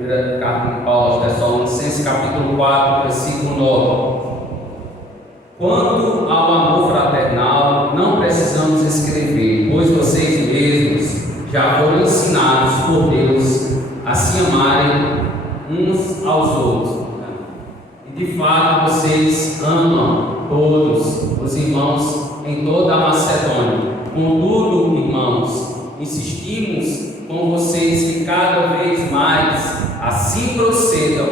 Primeira carta de Paulo aos Tessalonicenses, capítulo 4, versículo 9. Quanto ao amor fraternal, não precisamos escrever, pois vocês mesmos já foram ensinados por Deus a se amarem uns aos outros. E de fato vocês amam todos os irmãos em toda a Macedônia. Contudo, irmãos, insistimos com vocês que cada vez mais assim procedam.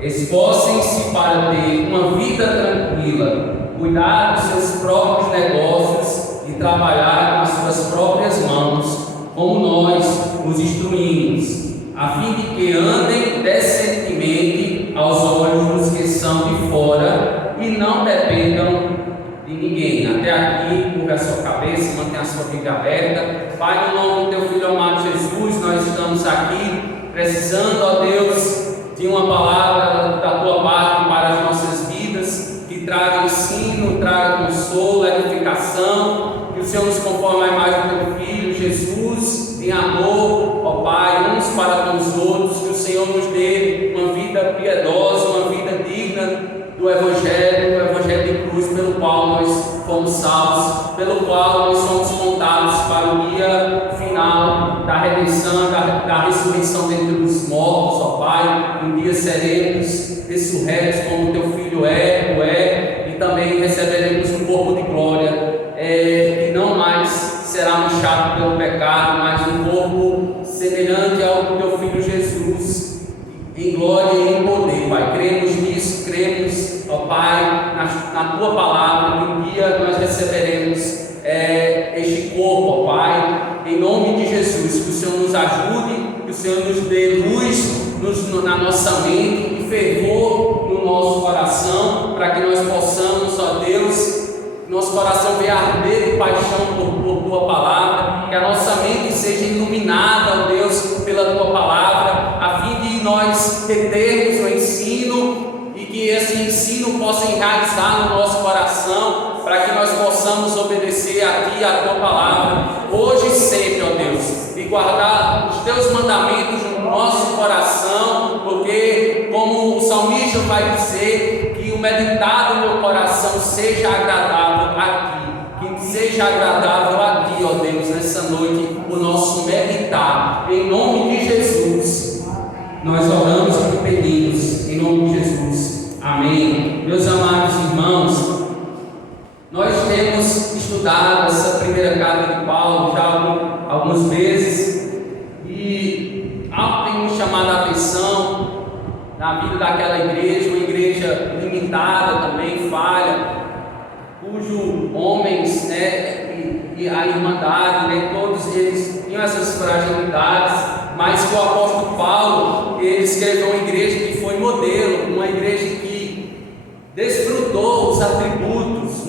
Esforcem-se para ter uma vida tranquila, cuidar dos seus próprios negócios e trabalhar com as suas próprias mãos, como nós os instruímos, a fim de que andem decentemente aos olhos dos que são de fora e não dependam de ninguém. Até aqui, curva a sua cabeça, mantenha a sua Bíblia aberta. Pai, no nome do teu Filho amado Jesus, nós estamos aqui precisando, ó Deus, de uma palavra da tua parte para as nossas vidas, que traga ensino, traga consolo, edificação, que o Senhor nos conforme à imagem do teu Filho Jesus, em amor, ó Pai, uns para com os outros, que o Senhor nos dê uma vida piedosa, uma vida digna do Evangelho de cruz, pelo qual nós fomos salvos, pelo qual nós somos contados para o dia final da redenção, da ressurreição dentre os mortos, ó Pai. Um dia seremos ressurretos como teu Filho é, e também receberemos um corpo de glória, que não mais será manchado pelo pecado, mas um corpo semelhante ao do teu Filho Jesus, em glória e em poder, Pai. Cremos nisso, cremos, ó Pai, na tua palavra, que um dia nós receberemos este corpo, ó Pai, em nome de Jesus. Que o Senhor nos ajude, que o Senhor nos dê luz na nossa mente e fervor no nosso coração, para que nós possamos, ó Deus, nosso coração venha arder de paixão por tua palavra, que a nossa mente seja iluminada, ó Deus, pela tua palavra, a fim de nós retermos o ensino e que esse ensino possa enraizar no nosso coração, para que nós possamos obedecer a ti e a tua palavra, hoje e sempre, ó Deus, e guardar os teus mandamentos no nosso coração, porque, como o salmista vai dizer, que o meditado do meu coração seja agradável a ti, que seja agradável a ti, ó Deus, nessa noite, o nosso meditar, em nome de Jesus. Nós oramos e pedimos, em nome de Jesus. Amém. Meus amados irmãos, nós temos estudado essa primeira carta de Paulo já há alguns meses, e algo tem nos chamado a atenção na vida daquela igreja, uma igreja limitada também, falha, cujo homens, e a irmandade, todos eles tinham essas fragilidades, mas que o apóstolo Paulo, ele escreveu uma igreja que foi modelo, uma igreja que desfrutou os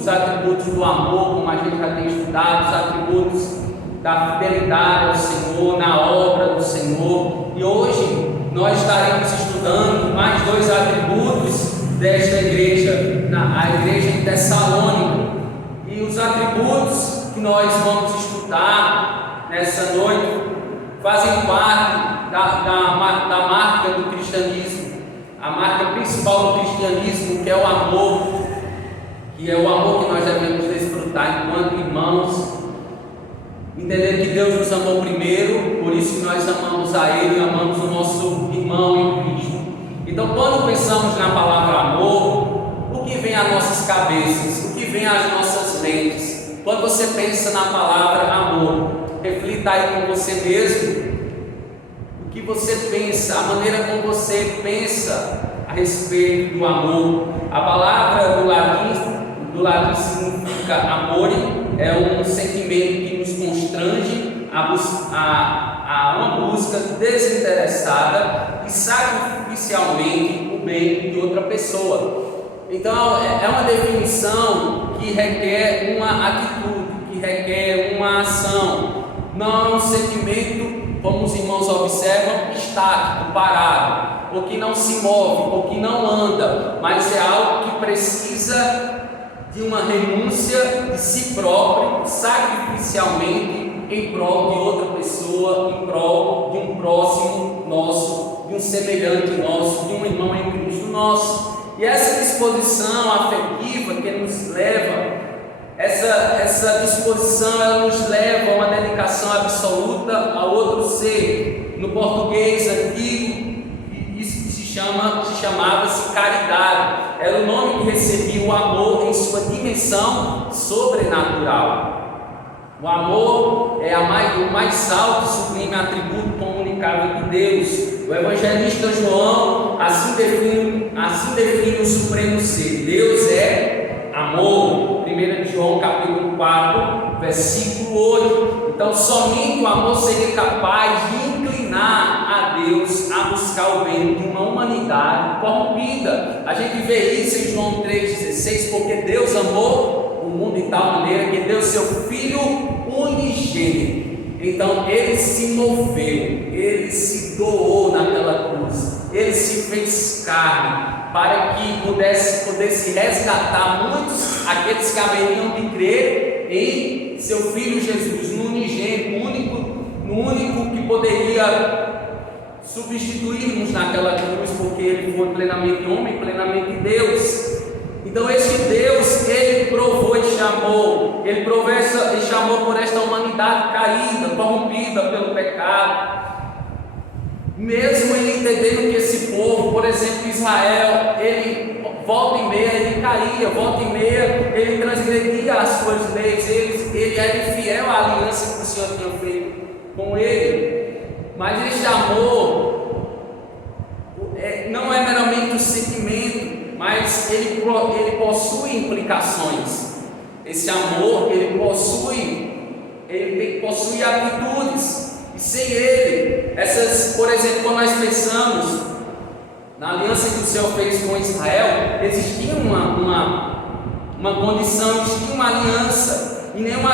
atributos do amor, como a gente já tem estudado, os atributos da fidelidade ao Senhor, na obra do Senhor. E hoje nós estaremos estudando mais dois atributos desta igreja, a igreja de Tessalônica. E os atributos que nós vamos estudar nessa noite fazem parte da marca do cristianismo, a marca principal do cristianismo, que é o amor, que nós devemos desfrutar enquanto irmãos, entendendo que Deus nos amou primeiro, por isso que nós amamos a Ele, amamos o nosso irmão em Cristo. Então, quando pensamos na palavra amor, o que vem às nossas cabeças, o que vem às nossas mentes? Quando você pensa na palavra amor, reflita aí com você mesmo, o que você pensa, a maneira como você pensa a respeito do amor. A palavra do latim significa amore, é um sentimento que nos constrange a uma busca desinteressada e sacrificialmente o bem de outra pessoa. Então é uma definição que requer uma atitude, que requer uma ação, não é um sentimento, como os irmãos observam, estático, parado, ou que não se move, ou que não anda, mas é algo que precisa de uma renúncia de si próprio, sacrificialmente, em prol de outra pessoa, em prol de um próximo nosso de um semelhante nosso, de um irmão em Cristo nosso. E essa disposição afetiva que nos leva, essa disposição, ela nos leva a uma dedicação absoluta a outro ser. No português antigo, isso se chamava-se caridade. Era o nome que recebia o amor em sua dimensão sobrenatural. O amor é o mais alto e sublime atributo comunicável de Deus. O evangelista João assim define o supremo ser. Deus é amor. 1 João capítulo 4, versículo 8. Então somente o amor seria capaz de inclinar a Deus a buscar o bem de uma humanidade corrompida. A gente vê isso em João 3,16, porque Deus amou o mundo de tal maneira que deu seu Filho unigênito. Então ele se moveu, ele se doou naquela cruz, ele se fez carne para que pudesse resgatar muitos, aqueles que haveriam de crer em seu Filho Jesus, no unigênito, no único que poderia substituir-nos naquela cruz, porque ele foi plenamente homem, plenamente Deus. Então este Deus, ele provou este amor, ele provou este amor por esta humanidade caída, corrompida pelo pecado. Mesmo ele entendendo que esse povo, por exemplo, Israel, ele volta e meia ele caía, volta e meia ele transgredia as suas leis, ele era infiel à aliança que o Senhor tinha feito com ele. Mas este amor não é meramente um sentimento, mas ele possui implicações. Esse amor, ele possui atitudes. E sem ele, por exemplo, quando nós pensamos na aliança que o Senhor fez com Israel, existia uma condição, existia uma aliança, e nenhuma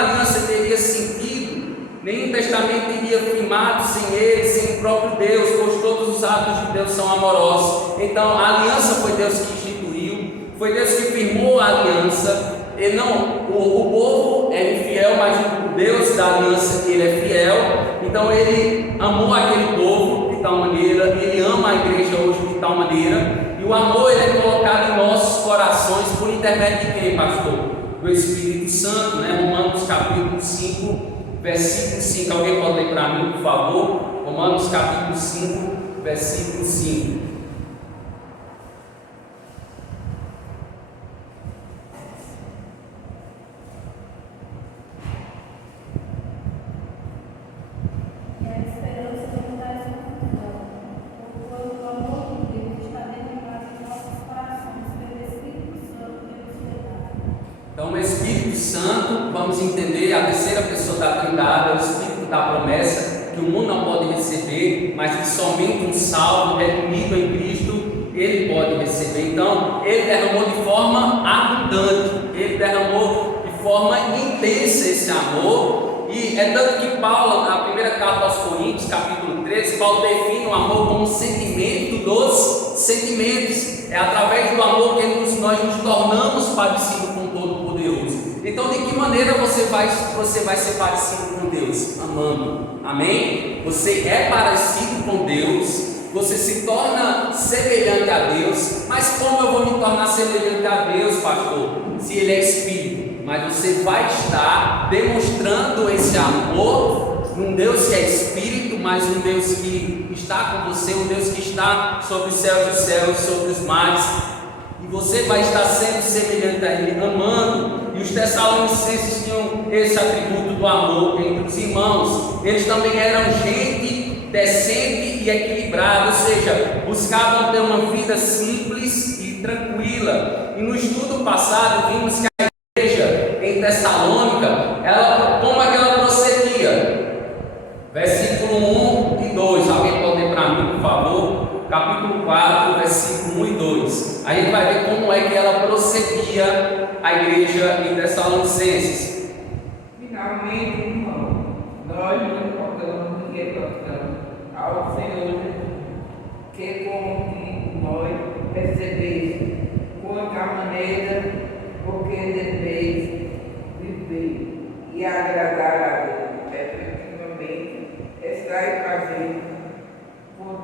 aliança teria sentido, nenhum testamento teria firmado sem ele, sem o próprio Deus, pois todos os atos de Deus são amorosos. Então a aliança foi Deus que instituiu, foi Deus que firmou a aliança. O povo é infiel, mas o Deus da aliança, ele é fiel. Então ele amou aquele povo de tal maneira, ele ama a igreja hoje de tal maneira, e o amor ele é colocado em nossos corações por intermédio de quem, pastor? Do Espírito Santo, né? Romanos capítulo 5, versículo 5. Alguém pode ler para mim, por favor? Romanos capítulo 5, versículo 5. Então, o Espírito Santo, vamos entender, a terceira pessoa da Trindade, é o Espírito da promessa, que o mundo não pode receber, mas que somente um salvo, redimido em Cristo, ele pode receber. Então, ele derramou de forma abundante, ele derramou de forma intensa esse amor, e é tanto que Paulo, na primeira carta aos Coríntios, capítulo 13, Paulo define o amor como um sentimento dos sentimentos. É através do amor que nós nos tornamos parecidos com o Todo-Poderoso. Então, de que maneira você vai ser parecido com Deus? Amando. Amém? Você é parecido com Deus, você se torna semelhante a Deus. Mas como eu vou me tornar semelhante a Deus, pastor? Se Ele é Espírito. Mas você vai estar demonstrando esse amor num Deus que é Espírito, mas um Deus que está com você, um Deus que está sobre os céus dos céus, sobre os mares, e você vai estar sendo semelhante a Ele, amando. E os Tessalonicenses tinham esse atributo do amor entre os irmãos. Eles também eram gente decente e equilibrada, ou seja, buscavam ter uma vida simples e tranquila. E no estudo passado vimos que a igreja em Tessalônica, como é que ela procedia? Versículo 1 e 2, alguém pode ler para mim, por favor? Capítulo 4, versículo 1 e 2. A gente vai ver como é que ela procedia a igreja em Tessalonicenses. Finalmente, irmão, nós nos portamos e exortamos ao Senhor que como que nós recebemos, quanto à maneira porque deveis viver e agradar a Deus. Efetivamente, estáis fazendo com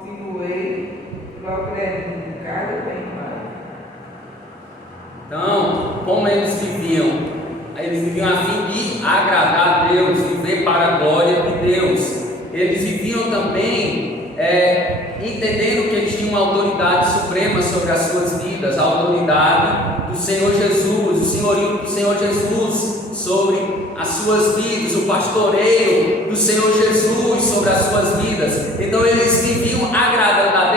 acredito em cada bem mais. Então, como eles viviam? Eles viviam a fim de agradar a Deus, viver para a glória de Deus. Eles viviam também entendendo que eles tinham uma autoridade suprema sobre as suas vidas, a autoridade do Senhor Jesus, o senhorio do Senhor Jesus sobre as suas vidas, o pastoreio do Senhor Jesus sobre as suas vidas. Então eles viviam agradando a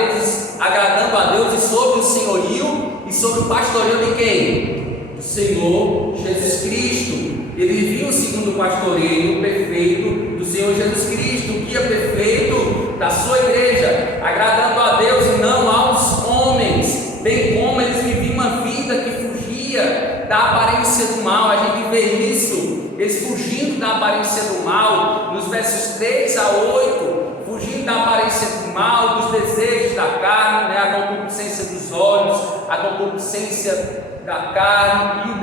Deus e sobre o senhorio e sobre o pastoreio de quem? Do Senhor Jesus Cristo. Eles viviam segundo o pastoreio perfeito do Senhor Jesus Cristo, o guia perfeito da sua igreja, agradando a Deus e não aos homens, bem como eles viviam uma vida que fugia da aparência do mal. A gente vê isso, eles fugindo da aparência do mal, nos versos 3 a 8, fugindo da aparência do mal, dos desejos da carne, a concupiscência dos olhos, a concupiscência da carne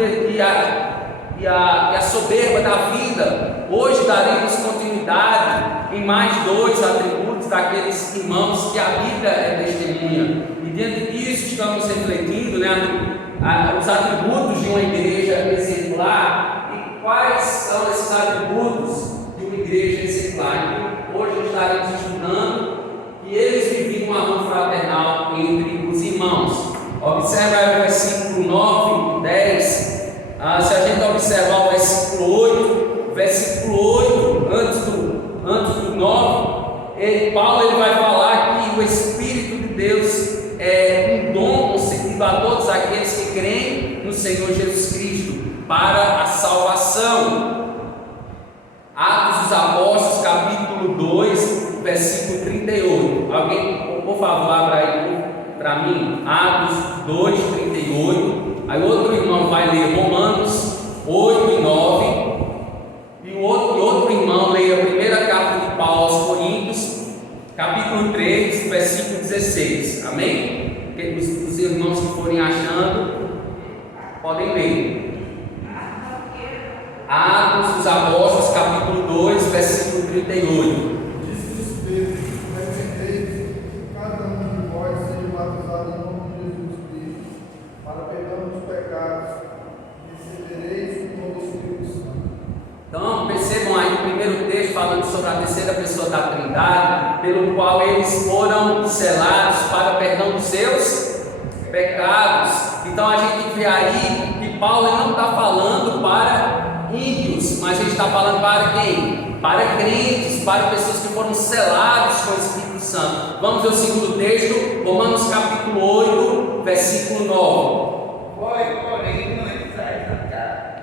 e a soberba da vida. Hoje daremos continuidade em mais 2 atributos daqueles irmãos que a Bíblia é testemunha, e diante disso estamos refletindo, os atributos de uma igreja exemplar. E quais são esses atributos de uma igreja exemplar? Então, hoje estaremos estudando que eles viviam um amor fraternal entre os irmãos. Observe aí o versículo 9 e 10. Se a gente observar o versículo 8, antes do 9, Paulo vai falar que o Espírito de Deus é um dom concedido a todos aqueles que creem no Senhor Jesus Cristo para a salvação. Atos dos Apóstolos, capítulo 2, versículo 38. Alguém, por favor, abra aí para mim, Atos 2, 38. Aí outro irmão vai ler Romanos 8 e 9. E outro irmão leia a primeira carta de Paulo aos Coríntios, capítulo 3, versículo 16. Amém? Os irmãos que forem achando, podem ler. Atos dos Apóstolos, capítulo 2, versículo 38. Então percebam aí o primeiro texto falando sobre a terceira pessoa da Trindade, pelo qual eles foram selados para o perdão dos seus pecados. Então a gente vê aí que Paulo não está falando para ímpios, mas ele está falando para quem? Para crentes, para pessoas que foram selados com o Espírito Santo. Vamos ver o segundo texto, Romanos capítulo 8, versículo 9. Foi, porém, não sai da carne,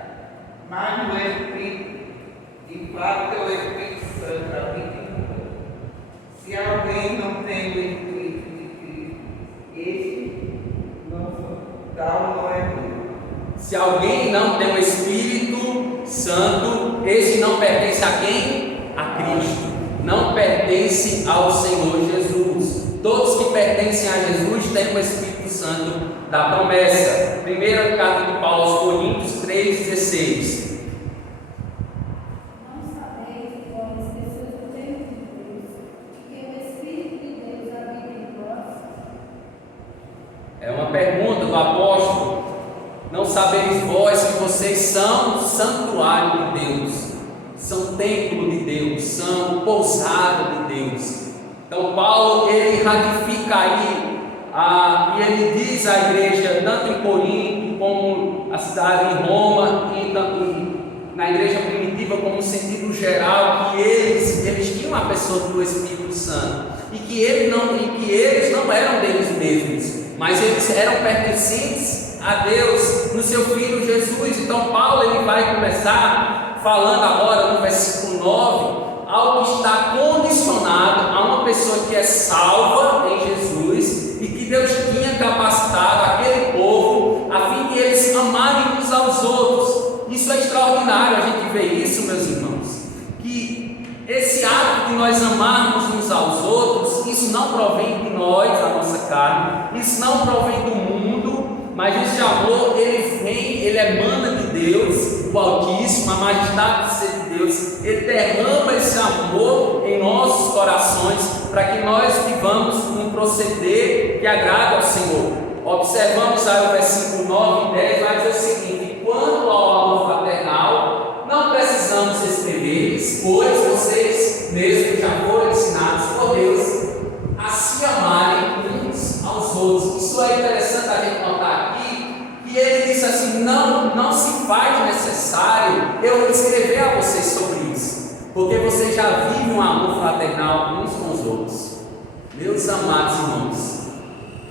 mas no Espírito, de fato é o Espírito Santo habita. Se alguém não tem o Espírito de Cristo, esse não é Deus. Se alguém não tem o Espírito Santo, esse não pertence a quem? A Cristo. Não pertence ao Senhor Jesus. Todos que pertencem a Jesus têm o Espírito Santo da promessa. Primeira carta de Paulo aos Coríntios 3,16. Não sabeis, vós, pessoas do reino de Deus, que o Espírito de Deus habita em vós? É uma pergunta do apóstolo. Não sabeis vós que vocês são santuário de Deus, são templo de Deus, são pousada de Deus. Então Paulo ele ratifica aí e ele diz à igreja, tanto em Corinto como a cidade de Roma e na igreja primitiva, como no sentido geral, que eles tinham a pessoa do Espírito Santo e que eles não eram deles mesmos, mas eles eram pertencentes a Deus no seu Filho Jesus. Então Paulo ele vai começar falando agora no versículo 9 algo que está condicionado a uma pessoa que é salva em Jesus e que Deus tinha capacitado aquele povo a fim de eles amarem uns aos outros. Isso é extraordinário, a gente vê isso, meus irmãos, que esse ato de nós amarmos uns aos outros, isso não provém de nós, da nossa carne, isso não provém do mundo, mas esse amor ele emana de Deus, o Altíssimo, a majestade de ser de Deus, Ele derrama esse amor em nossos corações, para que nós vivamos um proceder que agrada ao Senhor. Observamos aí o versículo 9 e 10, vai dizer o seguinte: quanto ao amor fraternal, não precisamos escrever-lhes, pois vocês mesmos já foram ensinados por Deus a se amarem uns aos outros. Isso é interessante a gente notar aqui, que ele disse assim: não se faz necessário eu escrever a vocês sobre isso, porque vocês já vivem um amor fraternal uns com os outros. Meus amados irmãos,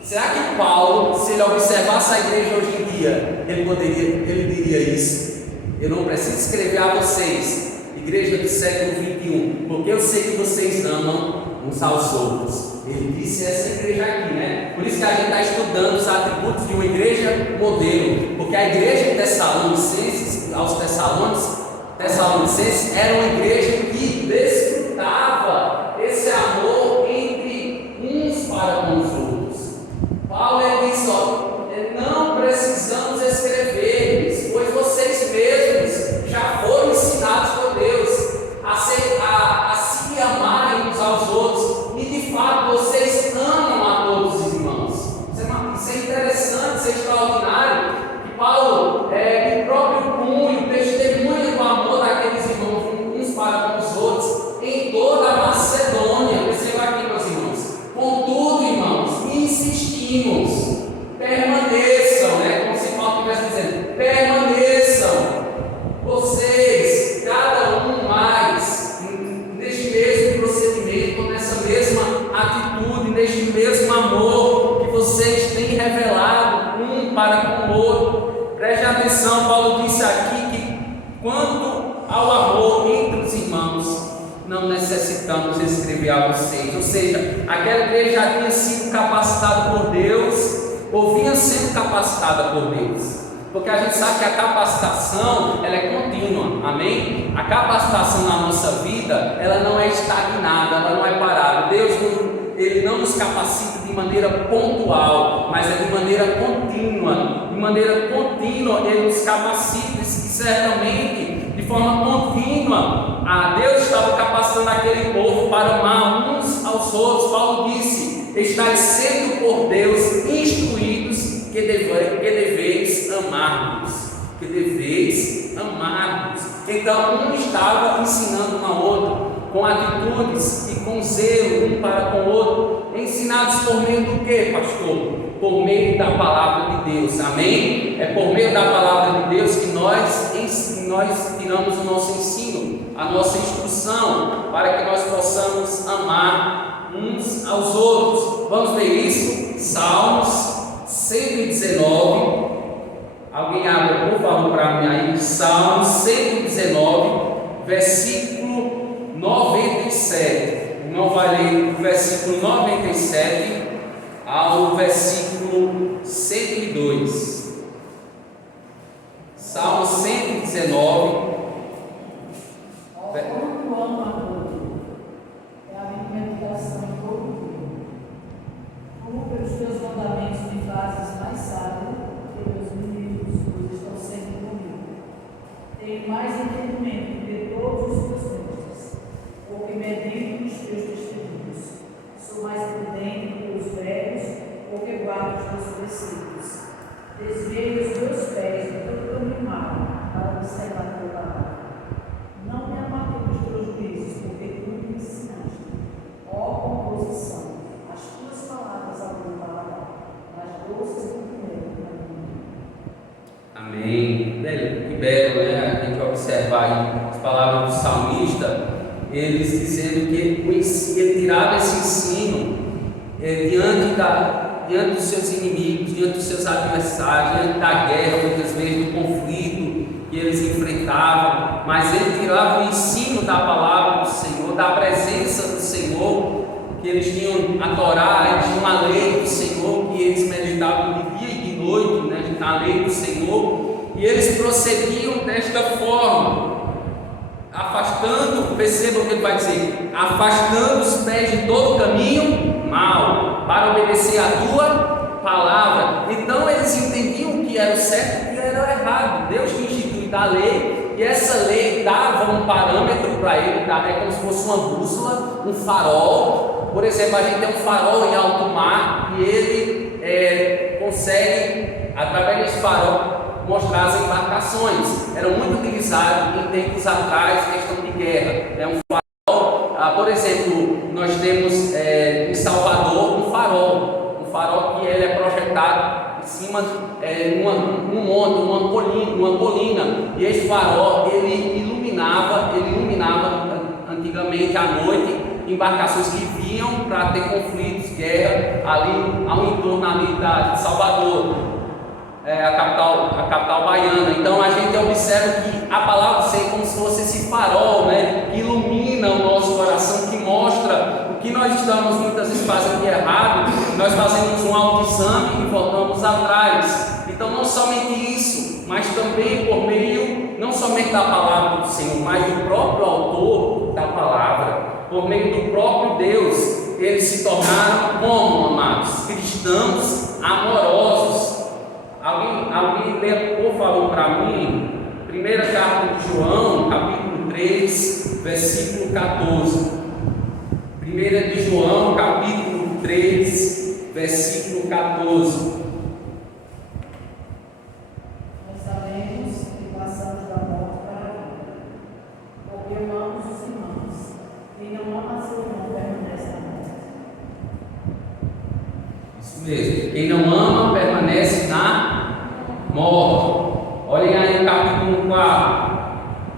será que Paulo, se ele observasse a igreja hoje em dia, ele diria isso? Eu não preciso escrever a vocês, igreja do século 21, porque eu sei que vocês amam uns aos outros. Ele disse essa igreja aqui, né? Por isso que a gente está estudando os atributos de uma igreja modelo, porque a igreja de Tessalonicenses, aos Tessalonicenses, era uma igreja que desfrutava esse amor entre uns para com os outros. Paulo disse: não precisamos escrever-lhes, pois vocês mesmos já foram ensinados por Deus a se amarem uns aos outros, e de fato vocês amam a todos os irmãos. Isso é interessante, isso é extraordinário, que Paulo, de próprio punho, testemunha do amor daqueles irmãos uns para com os outros em toda a Macedônia. Perceba aqui, meus irmãos. Contudo, irmãos, insistimos, permaneçam, como se Paulo estivesse dizendo, permaneçam vocês, cada um mais, neste mesmo procedimento, nessa mesma atitude, neste mesmo amor que vocês têm revelado um para com o outro. Preste atenção, Paulo disse aqui que quanto ao amor entre os irmãos, não necessitamos escrever a vocês. Ou seja, aquela igreja já tinha sido capacitada por Deus, ou vinha sendo capacitada por Deus, porque a gente sabe que a capacitação, ela é contínua, amém? A capacitação na nossa vida, ela não é estagnada, ela não é parada. Deus, Ele não nos capacita de maneira pontual, mas é de maneira contínua. De maneira contínua Ele nos capacita, e certamente, de forma contínua, Deus estava capacitando aquele povo para amar uns aos outros. Paulo disse: estáis sendo por Deus instruídos que deveis amar-vos, que deveis amar-vos. Então um estava ensinando um ao outro, com atitudes e com zelo um para com o outro, ensinados por meio do que, pastor? Por meio da palavra de Deus, amém? É por meio da palavra de Deus que nós tiramos o nosso ensino, a nossa instrução, para que nós possamos amar uns aos outros. Vamos ver isso? Salmos 119. Alguém abre, por favor, para mim aí. Salmos 119, versículo 97. Não vai ler do versículo 97 ao versículo 102. Salmo 119. Quando amo a Deus, é a minha meditação todo dia. Como pelos teus mandamentos me fazes mais sábio, que meus inimigos estão sempre comigo. Tenho mais entendimento de todos os teus mestres, porque medito nos teus testemunhos. Sou mais prudente que os velhos, porque guardo os teus preceitos. Desviei os meus pés de todo caminho mau, para observar a tua palavra. Não me amarguei dos teus juízos, porque tu me ensinaste. Ó composição, as tuas palavras ao meu paladar, as doces do primeiro caminho. Amém. Que belo, né? A gente observar aí as palavras do salmista, eles dizendo que ele tirava esse ensino diante dos seus inimigos, diante dos seus adversários, diante da guerra, muitas vezes do conflito que eles enfrentavam, mas ele tirava o ensino da palavra do Senhor, da presença do Senhor, que eles tinham a Torá, eles tinham a lei do Senhor, que eles meditavam de dia e de noite, né, na lei do Senhor, e eles procediam desta forma, afastando, perceba o que ele vai dizer, afastando os pés de todo caminho mau, para obedecer a tua palavra. Então eles entendiam o que era o certo e o que era o errado. Deus tinha instituído a lei, E essa lei dava um parâmetro para ele, é como se fosse uma bússola, um farol. Por exemplo, a gente tem um farol em alto mar e ele consegue, através desse farol, mostrar as embarcações. Era muito utilizado em tempos atrás, questão de guerra. É um farol, por exemplo, nós temos em Salvador um farol que ele é projetado em cima de um monte, uma colina, e esse farol ele iluminava antigamente à noite embarcações que vinham para ter conflitos, guerra ali ao entorno ali de Salvador, a capital baiana. Então a gente observa que a palavra do Senhor é como se fosse esse farol, né, que ilumina o nosso coração, que mostra o que nós estamos muitas vezes fazendo de errado. Nós fazemos um autoexame e voltamos atrás. Então não somente isso, mas também por meio não somente da palavra do Senhor, mas do próprio autor da palavra, por meio do próprio Deus, eles se tornaram como, amados? Cristãos amorosos. Alguém lê, por favor, para mim, primeira carta de João, capítulo 3, versículo 14. Primeira de João, capítulo 3, versículo 14. Nós sabemos que passamos da morte para a vida, porque amamos os irmãos. Quem não ama seu irmão permanece na morte. Isso mesmo. Quem não ama permanece na morte. Olhem aí o capítulo 4.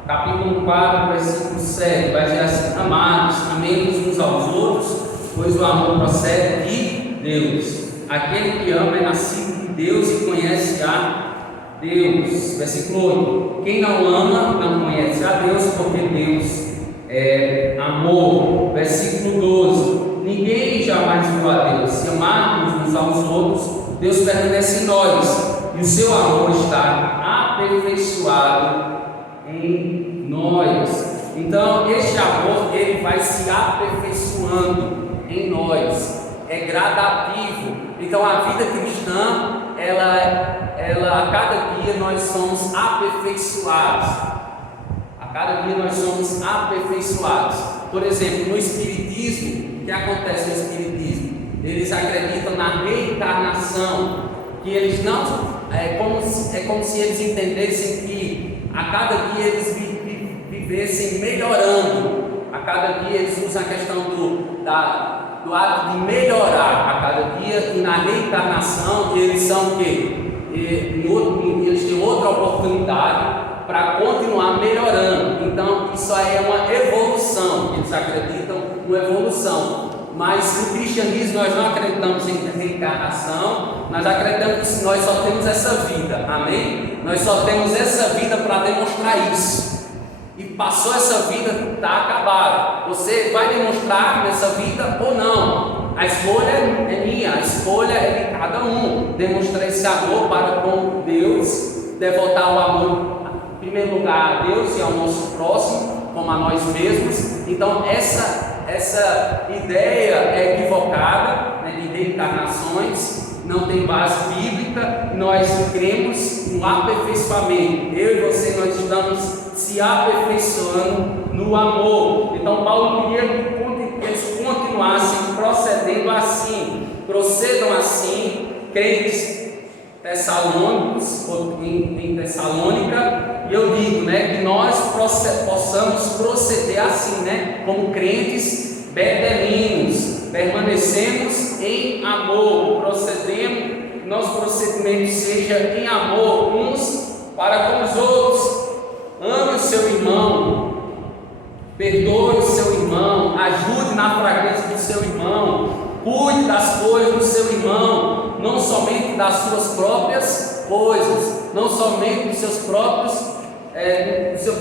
Capítulo 4, versículo 7. Vai dizer assim: amados, amemos uns aos outros, pois o amor procede de Deus. Aquele que ama é nascido de Deus e conhece a Deus. Versículo 8. Quem não ama não conhece a Deus, porque Deus é amor. Versículo 12. Ninguém jamais viu a Deus. Se amarmos uns aos outros, Deus permanece em nós, e o seu amor está aperfeiçoado em nós. Então este amor ele vai se aperfeiçoando em nós, é gradativo. Então a vida cristã, ela a cada dia nós somos aperfeiçoados. A cada dia nós somos aperfeiçoados. Por exemplo, no Espiritismo, o que acontece no Espiritismo? Eles acreditam na reencarnação, que eles não é como se eles entendessem que a cada dia eles vivessem melhorando. A cada dia eles usam a questão do ato de melhorar a cada dia, e na reencarnação eles são o quê? Eles têm outra oportunidade para continuar melhorando. Então isso aí é uma evolução. Eles acreditam uma evolução. Mas no cristianismo nós não acreditamos em reencarnação, nós acreditamos que nós só temos essa vida, amém? Nós só temos essa vida para demonstrar isso. E passou essa vida, está acabado. Você vai demonstrar nessa vida ou não? A escolha é minha, a escolha é de cada um. Demonstrar esse amor para com Deus, devotar o amor em primeiro lugar a Deus e ao nosso próximo, como a nós mesmos. Então essa ideia é equivocada, né, de reencarnações, não tem base bíblica. Nós cremos no aperfeiçoamento. Eu e você, nós estamos se aperfeiçoando no amor. Então Paulo queria que eles continuassem procedendo assim. Procedam assim, crentes tessalônicos, em Tessalônica. E eu digo, né, que nós possamos proceder assim, né, como crentes betelinos, permanecemos em amor, nosso procedimento seja em amor uns para com os outros. Ame o seu irmão, perdoe o seu irmão, ajude na fraqueza do seu irmão, cuide das coisas do seu irmão, não somente das suas próprias coisas, não somente dos seus próprios do seu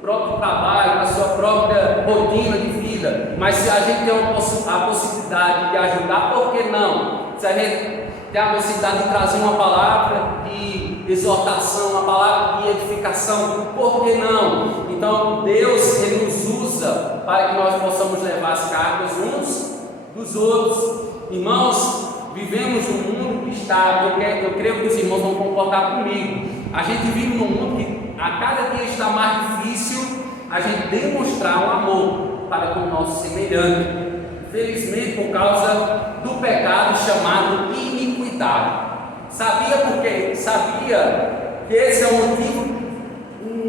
próprio trabalho, da sua própria rotina de vida. Mas se a gente tem a possibilidade de ajudar, por que não? Se a gente tem a possibilidade de trazer uma palavra de exortação, uma palavra de edificação, por que não? Então Deus ele nos usa para que nós possamos levar as cargas uns dos outros. Irmãos, vivemos num mundo que está, eu creio que os irmãos vão concordar comigo. A gente vive num mundo que a cada dia está mais difícil a gente demonstrar o amor para com o nosso semelhante. Infelizmente, por causa do pecado chamado iniquidade. Sabia por quê? Sabia que esse é um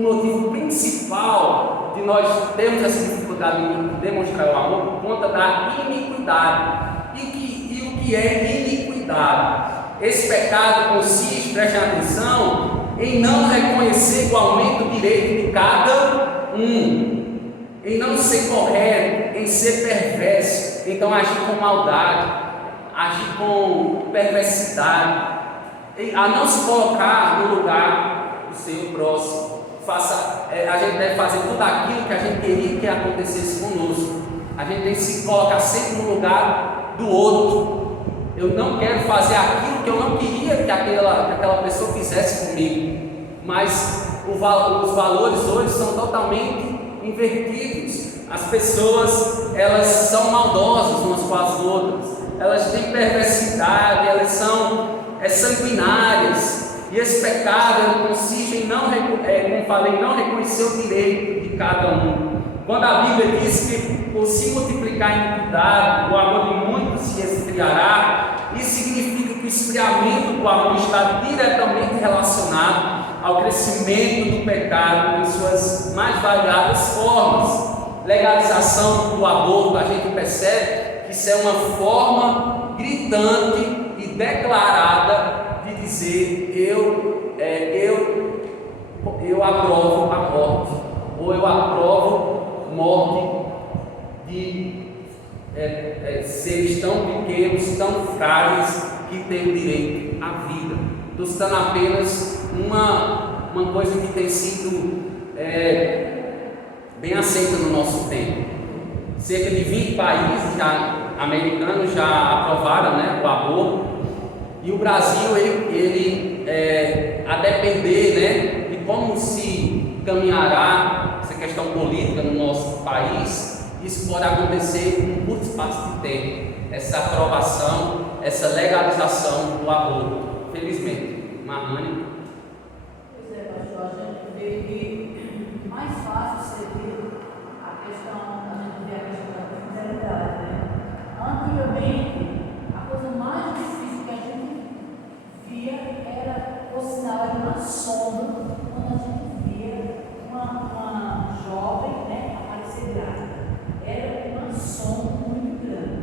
motivo principal de nós termos essa dificuldade de demonstrar o amor por conta da iniquidade. E o que é iniquidade? Esse pecado consiste, prestem atenção, em não reconhecer igualmente o direito de cada um, em não ser correto, em ser perverso, então agir com maldade, agir com perversidade, a não se colocar no lugar do seu próximo. A gente deve fazer tudo aquilo que a gente queria que acontecesse conosco. A gente tem que se colocar sempre no lugar do outro. Eu não quero fazer aquilo que eu não queria que aquela pessoa fizesse comigo. Mas os valores hoje são totalmente invertidos. As pessoas, elas são maldosas umas com as outras. Elas têm perversidade, elas são sanguinárias. E esse pecado consiste em como falei, não reconhecer o direito de cada um. Quando a Bíblia diz que por se multiplicar a iniquidade, o amor de muitos se esfriará, isso significa que o esfriamento do amor está diretamente relacionado ao crescimento do pecado em suas mais variadas formas. Legalização do aborto, a gente percebe que isso é uma forma gritante e declarada de dizer eu aprovo a morte, ou eu aprovo morte de seres tão pequenos, tão frágeis, que têm o direito à vida. Estou citando apenas uma coisa que tem sido bem aceita no nosso tempo. Cerca de 20 países americanos já aprovaram, né, o aborto, e o Brasil, ele a depender, né, de como se caminhará essa questão política no nosso país, isso pode acontecer em um curto espaço de tempo, essa aprovação, essa legalização do aborto, felizmente. Marrane. Pois é, pastor, a gente vê que mais fácil seria a gente vê a questão da fidelidade, né? Antigamente, a coisa mais difícil que a gente via era o sinal, era uma sombra, quando a gente via uma jovem, né, aparecer grávida. Era uma sombra muito grande.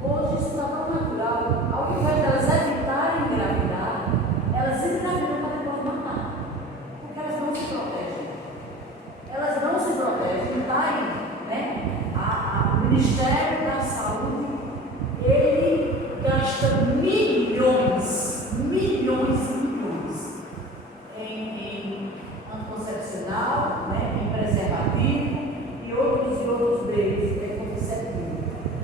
Hoje isso está tão natural, ao invés delas evitarem engravidar, elas engravidam para depois matar, porque elas não se protegem. Elas não se protegem, está aí, né? O Ministério da Saúde, ele gasta milhões em anticoncepcional, né? Em preservativo e outros meios contraceptivos.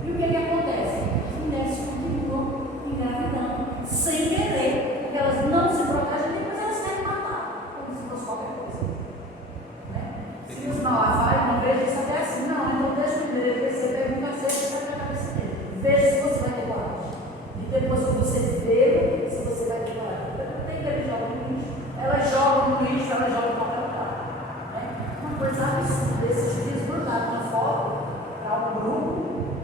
E o que acontece? As mulheres continuam engravidando sem querer, porque elas não se protegem, depois elas querem matar, como se fosse qualquer coisa. Né? Se os Malafaia não vejam isso até assim, não, então deixa o primeiro receber, não vai ser, você vai na cabeça dele. Veja se você vai ter coragem. E depois que você vê, se você vai ter coragem. Tem que ele joga no lixo. Elas jogam no lixo, elas jogam no papel lugar. Né? Uma coisa absurda, esses dias mandaram uma foto para um grupo,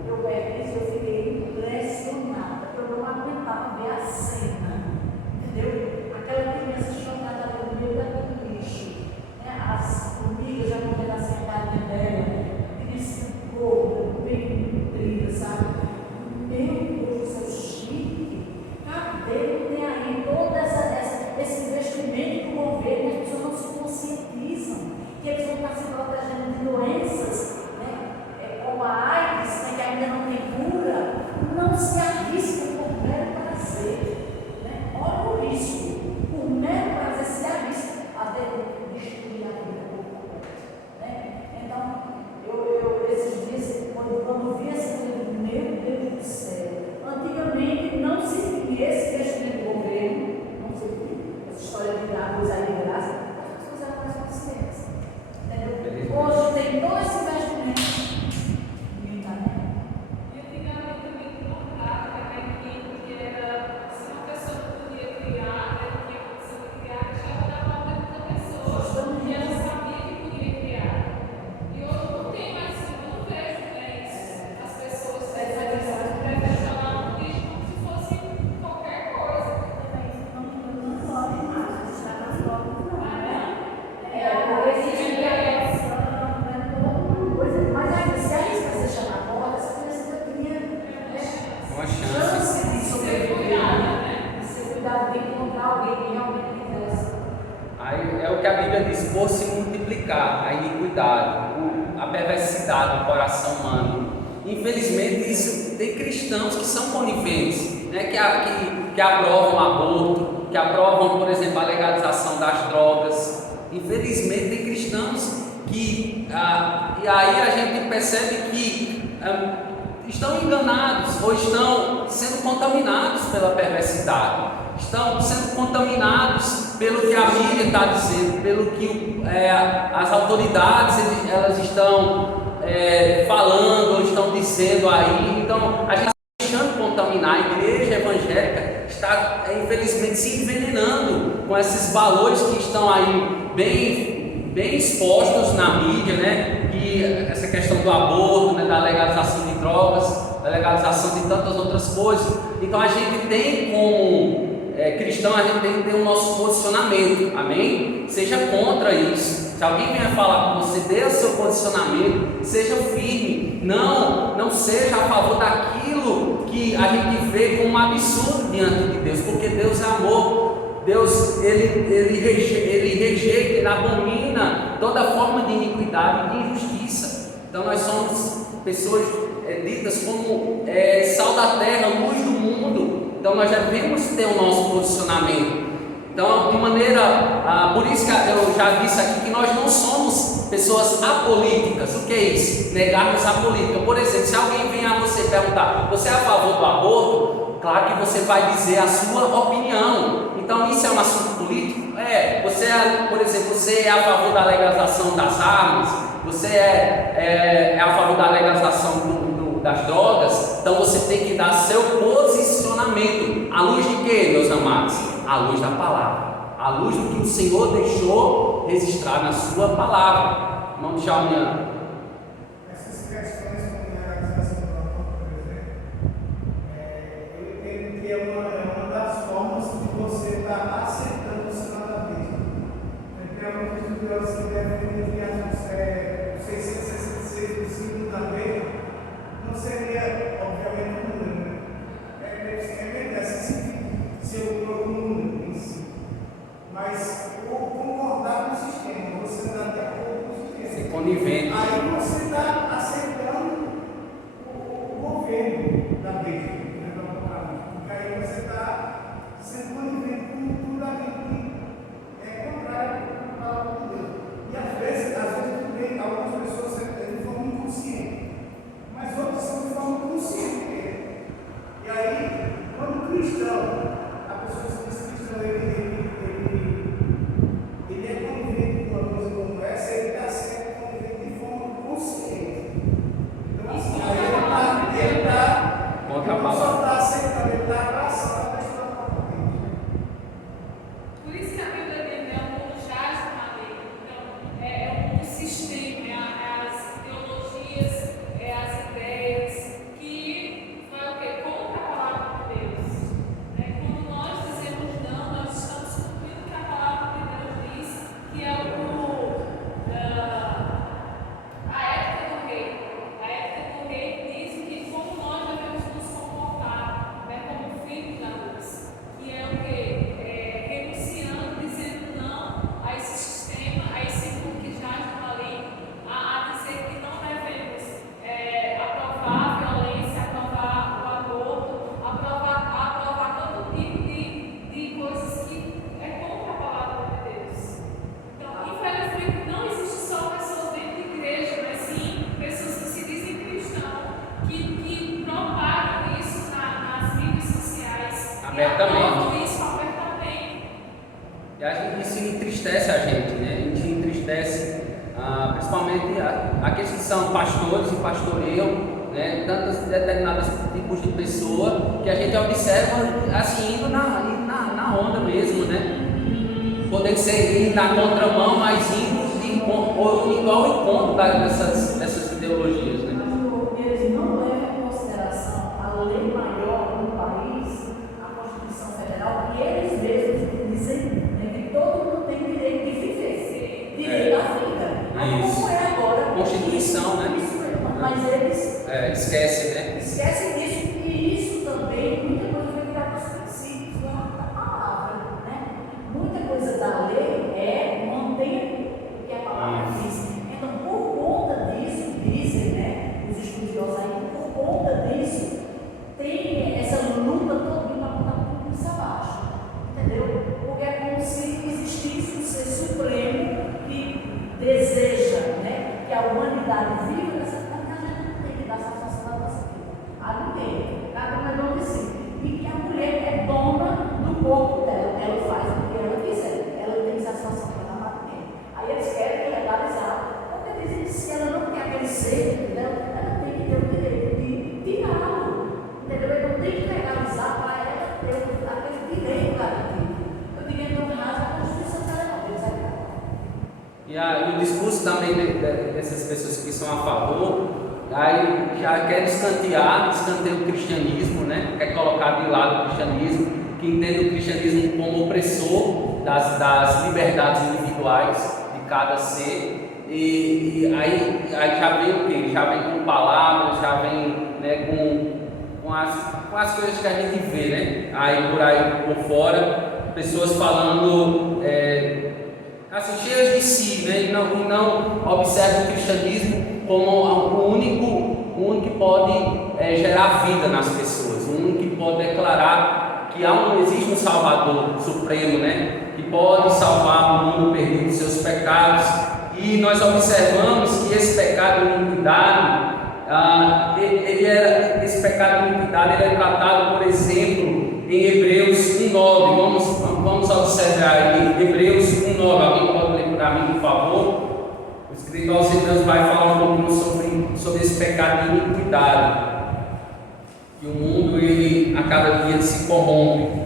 eu peguei isso, eu fiquei impressionada, eu não aguentava ver a cena, entendeu? Aquela criança chocada ali no meio daquele lixo, né? As formigas já morreram assim a carinha dela, criança gorda, bem nutrida, sabe? Meu Deus do céu, chique, cadê? Tem aí todo esse investimento do governo, as pessoas não se conscientizam que eles vão estar se protegendo de doenças, né? Como a AIDS, né, que ainda não tem cura, não se arriscam por mero prazer. Né? Olha o risco, por mero prazer se arrisca a destruir a vida completa. Né? Então, eu esses dias, quando vi essa coisa, meu Deus do céu, antigamente não se via esse investimento do governo, não se via essa história de dar coisa aí de graça, as pessoas eram mais conscientes. Entendeu? Hoje tem todo esse investimento. Ninguém está nem. E antigamente também tinha uma prática, né, que era, se uma pessoa não podia criar, né, tinha condição de criar, deixava na mão da outra pessoa. E perversidade do coração humano. Infelizmente, isso tem cristãos que são coniventes, né? que aprovam o aborto, que aprovam, por exemplo, a legalização das drogas. Infelizmente, tem cristãos que, e aí a gente percebe que estão enganados ou estão sendo contaminados pela perversidade, estão sendo contaminados pelo que a mídia está dizendo, pelo que as autoridades elas estão falando ou estão dizendo aí. Então a gente está deixando contaminar. A igreja evangélica está infelizmente se envenenando com esses valores que estão aí bem expostos na mídia, né? E essa questão do aborto, né? Da legalização de drogas, da legalização de tantas outras coisas. Então a gente tem como cristão, a gente tem que ter o nosso posicionamento, amém? Seja contra isso. Se alguém vier falar com você, dê o seu posicionamento, seja firme, não seja a favor daquilo que a gente vê como um absurdo diante de Deus, porque Deus é amor. Deus, ele rejeita, ele abomina toda forma de iniquidade e de injustiça. Então nós somos pessoas ditas como sal da terra, luz do mundo. Então nós devemos ter o nosso posicionamento. Então, de maneira, por isso que eu já disse aqui que nós não somos pessoas apolíticas. O que é isso? Negarmos a política. Por exemplo, se alguém vem a você perguntar, você é a favor do aborto? Claro que você vai dizer a sua opinião. Então isso é um assunto político? Por exemplo, você é a favor da legalização das armas? Você é a favor da legalização das drogas? Então você tem que dar seu posicionamento. À luz de quê, meus amados? À luz da palavra. À luz do que o Senhor deixou registrar na sua palavra. Vamos deixar amanhã. Essas questões como a legalização do aborto, por exemplo, eu entendo que é uma das formas de você estar aceitando o sinodalismo. Tem algumas pessoas que defendem que as 666 do signo da lei não seria, obviamente, um número. Se eu procuro um número em si. Mas concordar com o sistema, você não está de acordo com o sistema. Ser conivente. Aí você está aceitando o governo da igreja, porque aí você está sendo conivente com tudo aquilo que é contrário à palavra de Deus. E às vezes também algumas pessoas de forma inconsciente, mas outras são de forma consciente. E aí, quando o cristão, a pessoa que diz cristão, ele é conivente com uma coisa como essa, ele está sendo conivente de forma consciente. Então, assim, aí ele está contra a palavra. Só está aceitando, ele está abraçando a questão da palavra. Por isso que a Bíblia diz, o mundo jaz na lei. Então, é um sistema, as ideologias, as ideias que vai o quê? Contra a palavra de Deus. Quando nós dizemos não, nós estamos cumprindo o que a palavra de Deus diz, que é a ética do rei. A ética do rei diz que como nós devemos nos comportar, como filhos da luz, que é o quê? Renunciando, dizendo não a esse sistema, a esse mundo que jaz no maligno, a dizer que não devemos aprovar a violência, aprovar o aborto, aprovar todo tipo de coisas que é contra a palavra de Deus. Então, infelizmente, não existe só pessoas dentro da igreja, mas sim pessoas que se dizem cristãos, que propagam isso nas mídias sociais. Abertamente. E aprovam isso abertamente. E isso entristece a gente, né? A gente entristece principalmente aqueles que são pastores e pastoreiam, né? Tantos determinados tipos de pessoa que a gente observa assim indo na onda mesmo, né? Podem ser ir na contramão, mas indo ao encontro dessas ideologias, né? Mas eles não levam em consideração a lei maior do país, a Constituição Federal, que eles mesmos dizem, né, que todo mundo tem direito de viver, direito à vida. Mas como é agora? Constituição, né? Isso, mas eles Esquece, né? esquecem disso, e isso também, muita coisa vai virar para os princípios da palavra, né? Muita coisa da lei mantém o que a palavra diz. Então, por conta disso, dizem E o discurso também dessas pessoas que são a favor, aí já quer escanteia o cristianismo, né? Quer colocar de lado o cristianismo, que entende o cristianismo como opressor das liberdades individuais de cada ser. E aí já vem o quê? Já vem com palavras, já vem, né, com as coisas que a gente vê, né? Aí por fora, pessoas falando assim, cheias de si, né? E não observam o cristianismo como o único que pode gerar vida nas pessoas, o único que pode declarar que existe um Salvador Supremo, né? Que pode salvar o mundo perdido dos seus pecados. E nós observamos que esse pecado de iniquidade, esse pecado de iniquidade ele é tratado, por exemplo, em Hebreus 1:9. Vamos observar aí, Hebreus 1:9. Alguém pode ler para mim, por favor? O escritor aos Hebreus vai falar um pouquinho sobre esse pecado de iniquidade. E o mundo, ele, a cada dia, se corrompe.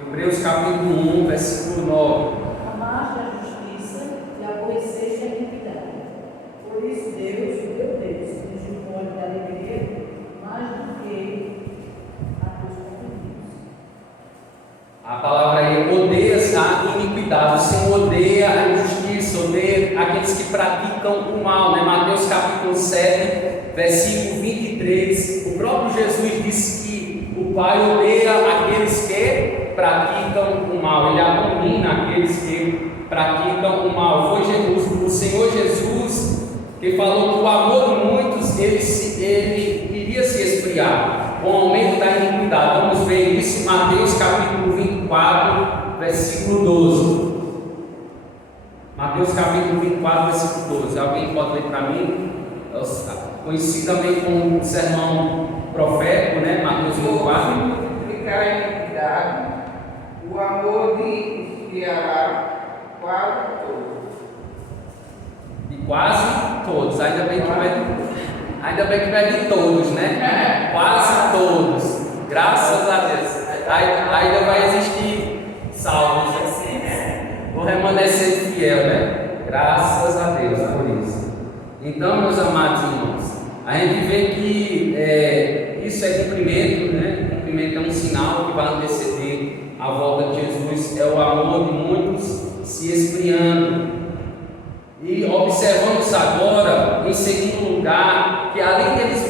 Hebreus capítulo 1, versículo 9. Amaste a justiça e aborreceste a iniquidade. Por isso Deus, o teu Deus, te enjugou da alegria mais do que a teus companheiros. A palavra aí, odeias a iniquidade. O Senhor odeia a injustiça, odeia aqueles que praticam o mal, né? Mateus capítulo 7, versículo 23. O próprio Jesus disse que o Pai odeia aqueles que praticam o mal, ele abomina aqueles que praticam o mal. Foi Jesus, o Senhor Jesus, que falou que o amor de muitos ele iria se esfriar com o aumento da iniquidade. Vamos ver isso em Mateus capítulo 24, versículo 12. Mateus capítulo 24, versículo 12. Alguém pode ler para mim? Conhecido também como sermão profético, né? Mateus 24. Multiplicar a iniquidade, o amor de esfriará quase todos. De quase todos, ainda bem que não é de todos, né? Quase todos, graças a Deus. Ainda vai existir salvos, o remanescente fiel, né? Graças a Deus por isso. Então, meus amados irmãos, a gente vê que isso é cumprimento, né? Cumprimento é um sinal que vai anteceder a volta de Jesus, é o amor de muitos se esfriando. E observamos agora, em segundo lugar, que além deles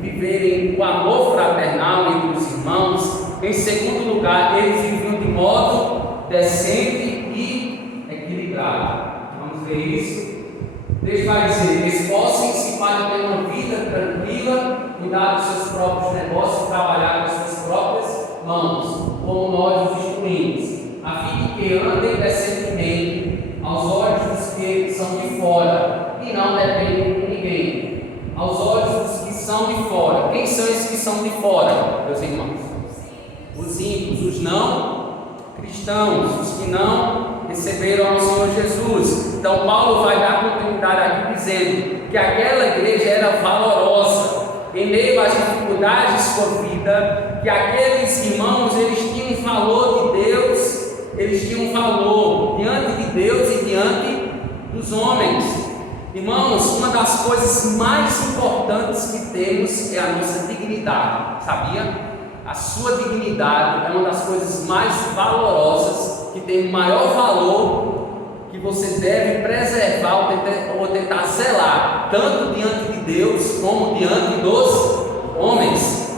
viverem o amor fraternal entre os irmãos, em segundo lugar, eles viviam de modo decente e equilibrado. Vamos ver isso? Deus vai dizer: esforcem-se para ter uma vida tranquila, cuidar dos seus próprios negócios, trabalhar com as suas próprias mãos, como nós os instruímos, a fim de que andem decentemente aos olhos dos que são de fora e não dependem de ninguém. Aos olhos dos que são de fora. Quem são esses que são de fora, meus irmãos? Os ímpios, os não cristãos, os que não receberam ao Senhor Jesus. Então Paulo vai dar continuidade aqui dizendo que aquela igreja era valorosa em meio às dificuldades de sua vida, que aqueles irmãos eles tinham valor de Deus, eles tinham valor diante de Deus e diante dos homens. Irmãos, uma das coisas mais importantes que temos é a nossa dignidade, sabia? A sua dignidade é uma das coisas mais valorosas, que tem o maior valor, que você deve preservar ou tentar zelar, tanto diante de Deus como diante dos homens.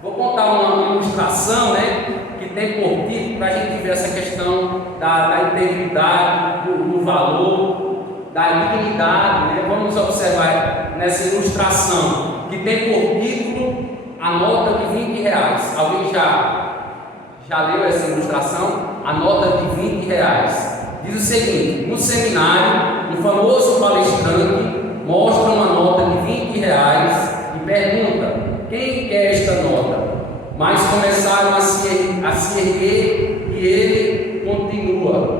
Vou contar uma ilustração, né, que tem por título, para a gente ver essa questão da integridade, do valor, da dignidade, né? Vamos observar nessa ilustração, que tem por título a nota de R$20. Alguém já leu essa ilustração? A nota de R$20. Diz o seguinte: no seminário, um famoso palestrante mostra uma nota de R$20 e pergunta: quem quer esta nota? Mas começaram a se erguer e ele continua.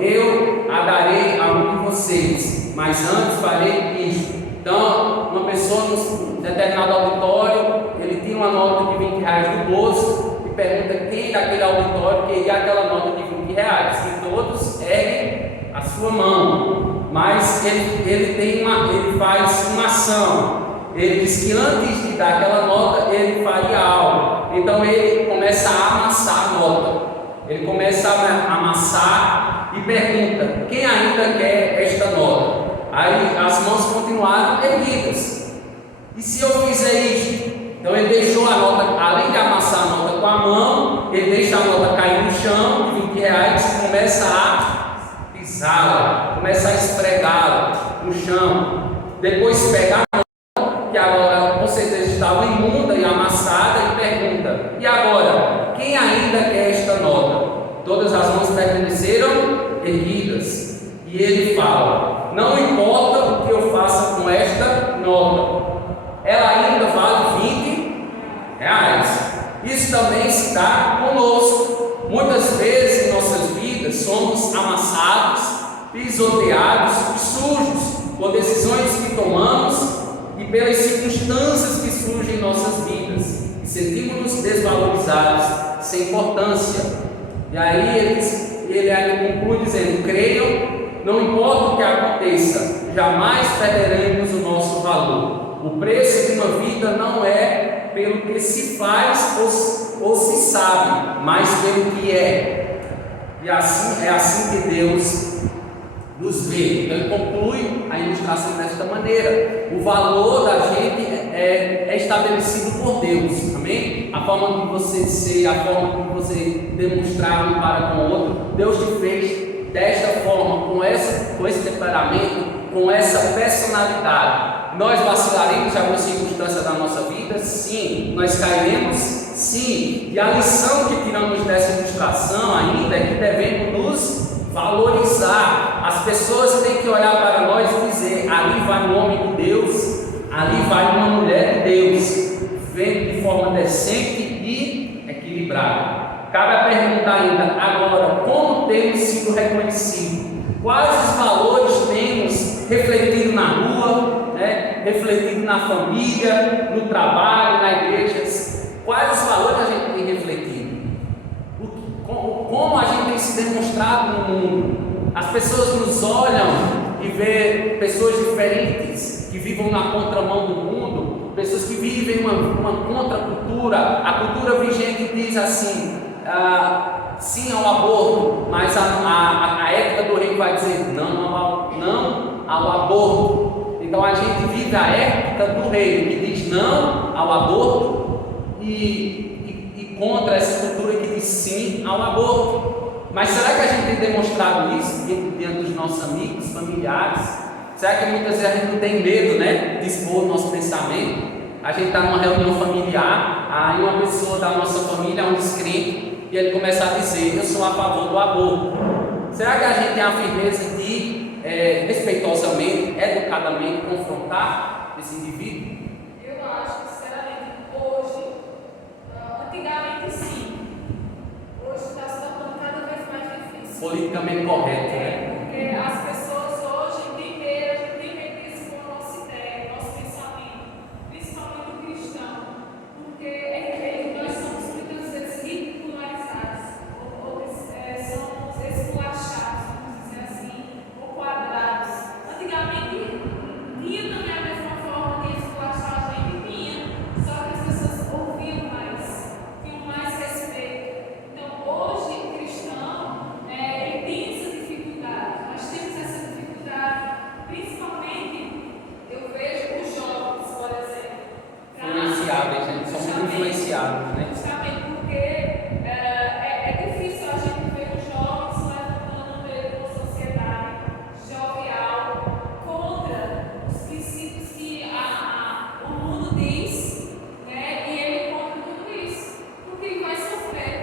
Eu a darei a um de vocês, mas antes farei isto. Então, uma pessoa num determinado auditório, ele tinha uma nota de R$ 20 no bolso e pergunta quem daquele auditório queria aquela nota de R$ 20, e todos erguem a sua mão. Mas ele faz uma ação. Ele diz que antes de dar aquela nota, ele faria algo. Então ele começa a amassar a nota. Ele começa a amassar e pergunta: quem ainda quer esta nota? Aí as mãos continuaram erguidas. E se eu fizer isto? Então ele deixou a nota, além de amassar a nota com a mão, ele deixa a nota cair no chão de R$ 20 e começa a pisá-la, começa a esfregá-la no chão. Depois pega a nota, que agora com certeza estava imunda e amassada, e pergunta: e agora? Quem ainda quer esta nota? Todas as mãos permaneceram erguidas. E ele fala: não importa o que eu faça com esta nota, ela ainda vale R$ 20. Isso também se dá conosco. Muitas vezes em nossas vidas somos amassados, pisoteados e sujos por decisões que tomamos e pelas circunstâncias que surgem em nossas vidas, e sentimos-nos desvalorizados, sem importância. E aí ele ainda conclui dizendo: creiam, não importa o que aconteça, jamais perderemos o nosso valor. O preço de uma vida não é pelo que se faz ou se sabe, mas pelo que é. E assim, é assim que Deus nos vê. Então ele conclui a ilustração desta maneira: o valor da gente é estabelecido por Deus, amém? A forma de você ser, a forma de você demonstrar um para com o outro, Deus te fez desta forma, com esse temperamento, com essa personalidade. Nós vacilaremos em alguma circunstância da nossa vida? Sim. Nós cairemos? Sim. E a lição que tiramos dessa ilustração ainda é que devemos nos valorizar. As pessoas têm que olhar para nós e dizer: ali vai um homem de Deus, ali vai uma mulher de Deus, vendo de forma decente e equilibrada. Cabe perguntar ainda agora: como temos sido reconhecidos? Quais os valores temos refletido na rua, refletido na família, no trabalho, na igreja? Quais os valores a gente tem refletido? Como a gente tem se demonstrado no mundo? As pessoas nos olham e vê pessoas diferentes que vivem na contramão do mundo, pessoas que vivem uma contracultura. A cultura vigente diz assim: sim ao aborto, mas a ética do reino vai dizer não ao aborto. Então a gente vive a ética do reino que diz não ao aborto e contra essa cultura que diz sim ao aborto. Mas será que a gente tem demonstrado isso diante dos nossos amigos, familiares? Será que muitas vezes a gente não tem medo, de expor o nosso pensamento? A gente está numa reunião familiar, aí uma pessoa da nossa família, um descrente, e ele começa a dizer: eu sou a favor do aborto. Será que a gente tem a firmeza de, respeitosamente, educadamente, confrontar esse indivíduo? Eu acho que, sinceramente, hoje, antigamente sim, hoje está se tornando cada vez mais difícil. Politicamente correto, né? Porque as pessoas hoje têm medo, a gente tem medo de expor a nossa ideia, o nosso pensamento, principalmente o cristão, porque nós somos muitas vezes ridicularizados, ou somos esculachados, vamos dizer assim, ou quadrados. Antigamente tinha também a mesma forma de esculachar a gente, tinha, só que as pessoas ouviam mais, tinham mais respeito. Então hoje o cristão ele tem essa dificuldade, nós temos essa dificuldade, principalmente eu vejo os jovens, por exemplo. Influenciáveis, né? Somos influenciáveis, né? Justamente porque é difícil a gente ver os jovens levantando no meio de uma sociedade jovial contra os princípios que o mundo diz, e ele contra tudo isso, porque ele vai sofrer.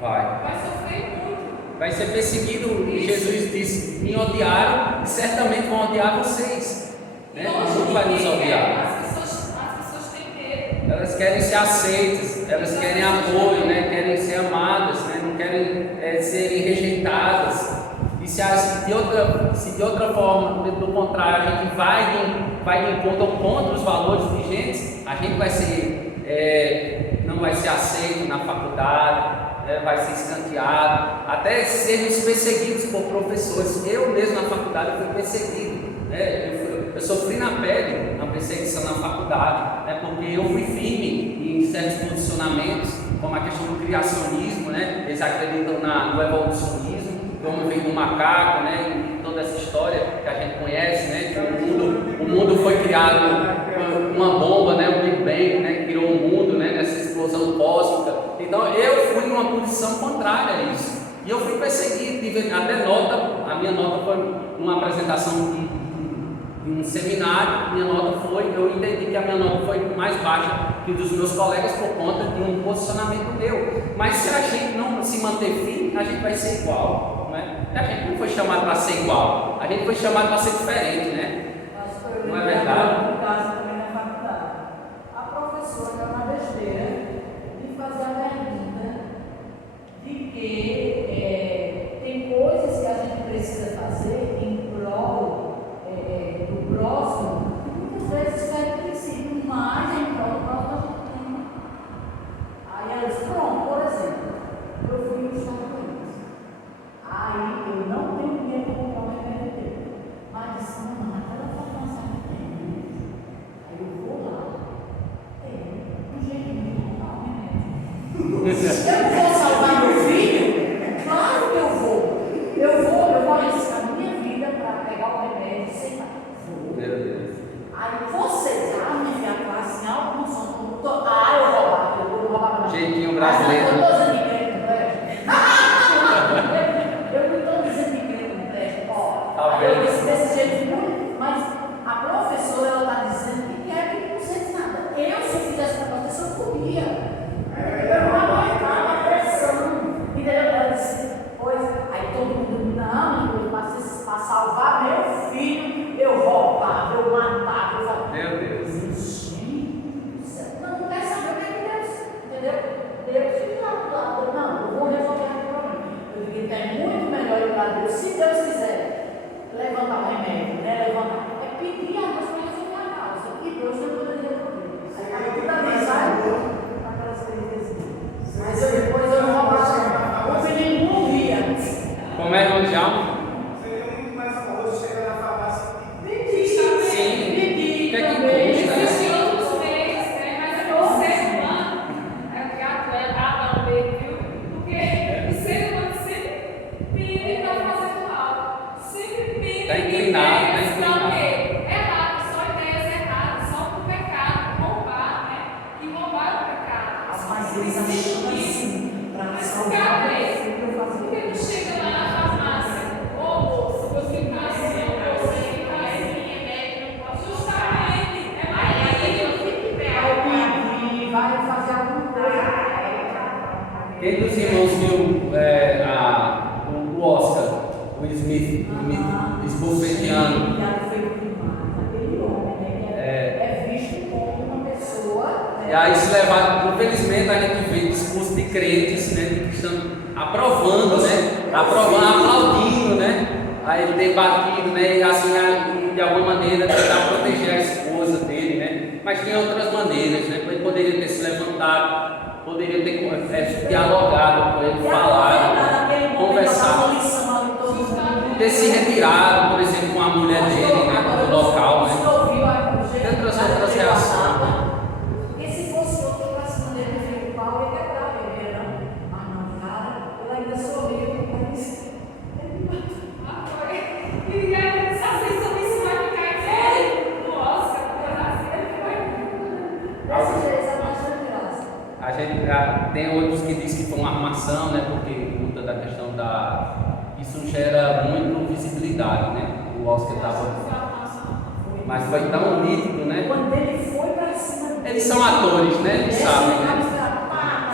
Vai sofrer muito. Vai ser perseguido. Jesus disse: me odiaram e certamente vão odiar vocês. Não vai nos odiar. As pessoas têm medo. Elas querem ser aceitas, elas querem apoio, querem ser amadas, não querem serem rejeitadas. E se de outra forma, do contrário, a gente vai de encontro contra os valores vigentes, a gente vai ser não vai ser aceito na faculdade, vai ser escanteado, até sermos perseguidos por professores. Eu mesmo na faculdade fui perseguido, eu sofri na pele a perseguição na faculdade, porque eu fui firme em certos posicionamentos, como a questão do criacionismo, eles acreditam no evolucionismo, que o homem vem do macaco, e toda essa história que a gente conhece, que o mundo foi criado uma bomba, o Big Bang, criou o mundo, nessa explosão cósmica. Então eu fui numa posição contrária a isso, e eu fui perseguido, tive até nota, a minha nota foi numa apresentação de um seminário, minha nota foi, eu entendi que a minha nota foi mais baixa que dos meus colegas por conta de um posicionamento meu. Mas se a gente não se manter firme, a gente vai ser igual, A gente não foi chamado para ser igual, a gente foi chamado para ser diferente, Pastor, não é verdade? No caso também na faculdade, a professora deu uma besteira de fazer a pergunta de que tem coisas que a gente precisa fazer em prol do próximo, que muitas vezes fere princípio, mas em prol do próximo a gente tem. Aí ela disse, pronto, por exemplo, eu fui no Estados Unidos, aí eu não tenho dinheiro para comprar um remédio dele, mas disse, não, naquela farmácia que tem, aí eu vou lá, tem um jeito de comprar um remédio. Eu não vou salvar meu filho? Claro que eu vou. Eu vou arriscar minha vida para pegar o remédio sem nada. Meu Deus. Aí vocês, minha filha, classe alta, não são como eu roubava. Jeitinho brasileiro. Eu não estou dizendo que crente não presta. Eu não estou dizendo que crente não presta. Tá Eu vendo? disse desse jeito muito, mas a professora ela está dizendo que quer que não sente nada. Eu, se eu fizesse uma professora, eu podia. Eu não aguentava a pressão. Entendeu? Ela disse, pois, aí todo mundo, não, para salvar meu filho, eu roubava, eu matava, eu falava. Meu Deus. Gente, não quer saber o que é Deus, entendeu? Deus fica lá do lado, não, eu vou resolver aquele problema. Eu digo que é muito melhor ir para Deus, se Deus quiser levantar o remédio, levantar, pedir a Deus para resolver a causa, e Deus não poderia resolver. Aí também sai aquelas coisas. Mas depois eu não roubava, o menino morria. Como é o diabo? Seria muito mais famoso chegar na farmácia e Pedir, Sim. pedir Que é que também. custa, né? Existem outros meios, mas o ser humano é o gato, Adão dele, viu? Porque o ser humano sempre pende para fazer mal. Sempre pende Tá inclinado, tá inclinado. para o quê? Errado, só ideias erradas, só para o pecado, roubar, que roubar é o pecado. Mas eles acham assim, para salvar meu filho, eu Por que fazia não chega lá na farmácia? Ô moço, meu filho está assim, você fica assim, remédio, não pode. Justamente, é mais vai fazer alguma coisa. Quem dos irmãos viu o Oscar, o Smith, esbofeteando? Aquele homem, que é visto como uma pessoa. E aí se levar, infelizmente a gente vê discurso de crentes, de cristãos aprovando, aplaudindo, a ele ter batido, e assim, de alguma maneira tentar proteger a esposa dele, mas tem outras maneiras, ele poderia ter se levantado, poderia ter dialogado com ele, falado, conversado, ter se retirado, por exemplo, com a mulher dele, do local, tem outras reações. E se fosse outro para cima dele, o pau ia quebrar, ele não. Mas não, cara, eu ainda sorriu, mas ele me matou. E essa sensação vai ficar aqui no Oscar, Desse jeito, essa bastante graça. A gente tem outros que dizem que foi uma armação, porque conta da questão isso gera muito visibilidade, O Oscar estava. Mas foi tão nítido, Quando ele foi para cima dele, Eles são atores, Eles sabem,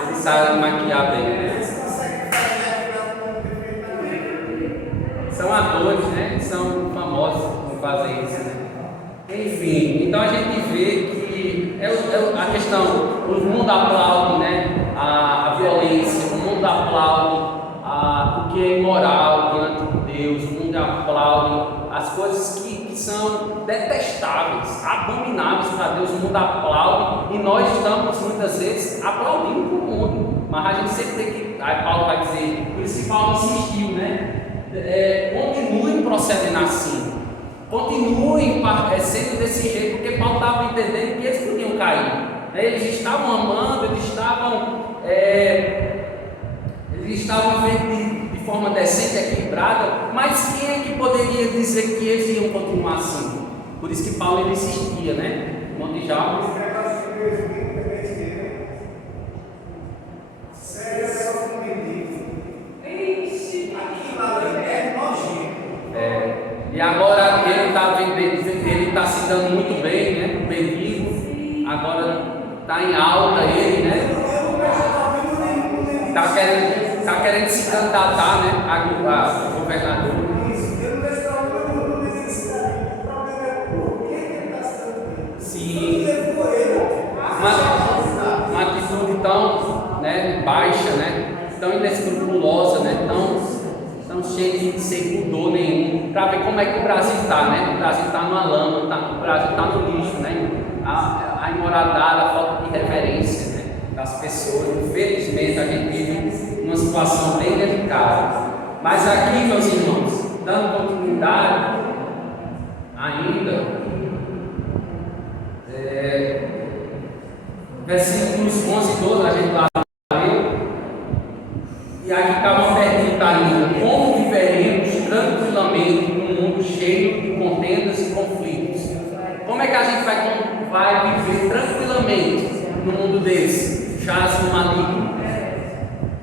Eles sabem maquiar bem, eles conseguem fazer um defeito também. São atores, Eles são famosos por fazer isso, Enfim, então a gente vê que a questão, o mundo aplaude, a violência, o mundo aplaude o que é imoral diante de Deus, o mundo aplaude as coisas que são detestáveis, abomináveis para Deus, o mundo aplaude e nós estamos muitas vezes aplaudindo o mundo, mas a gente sempre tem que, aí Paulo vai dizer, por isso que Paulo insistiu, né? Continuem procedendo assim, continuem sendo desse jeito, porque Paulo estava entendendo que eles podiam cair, né? Eles estavam amando, eles estavam vivendo de forma decente, equilibrada, mas quem é que poderia dizer que eles iam continuar assim? Por isso que Paulo ele insistia, né? Monte Jalma. Esse negócio de presbítero é besteira. Sério, é só um mendigo. Ixi, Aquilo lá é nojento. E agora ele está se dando muito bem, né? O mendigo, agora está em alta ele, né? Eu não vejo problema nenhum. Está querendo se candidatar, né? A governador. Isso, eu não vejo problema nenhum nesse cara. O problema é por que ele está se dando bem. Sim. Levou ele. Uma atitude tão, né, baixa, né? Tão inescrupulosa, né? Tão cheia de sem pudor nenhum. Para ver como é que o Brasil está, né? O Brasil está numa lama, o Brasil está no lixo, né? A imoralidade, a falta de reverência, né, das pessoas. Infelizmente a gente vive numa situação bem delicada. Mas aqui, meus irmãos, dando continuidade ainda, versículos 11 e 12, a gente lá leu, e aqui está uma pergunta ainda: como viveremos tranquilamente num mundo cheio de contendas e conflitos? Como é que a gente vai viver tranquilamente num mundo desse, jaz no maligno?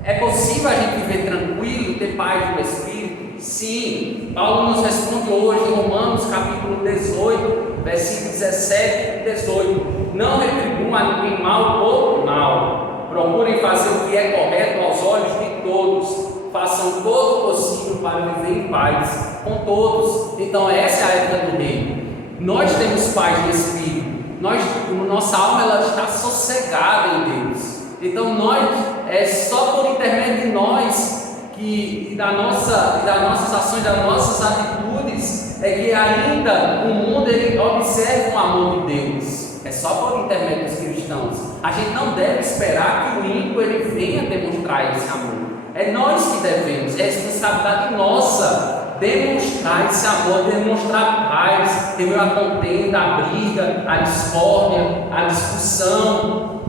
É possível a gente viver tranquilo, ter paz no Espírito? Sim. Paulo nos responde hoje em Romanos capítulo 18, versículo 17 e 18. Não retribuam a ninguém mal por mal. Procurem fazer o que é correto aos olhos de todos. Façam todo o possível para viver em paz com todos. Então essa é a época do reino. Nós temos paz no Espírito. Nossa alma ela está sossegada em Deus. Então é só por intermédio de nós e das nossas ações, das nossas atitudes, é que ainda o mundo ele observa o amor de Deus. É só por intermédio dos cristãos. A gente não deve esperar que o ímpio ele venha demonstrar esse amor. É nós que devemos, é responsabilidade nossa demonstrar esse amor, demonstrar a paz, ter a contenda, a briga, a discórdia, a discussão.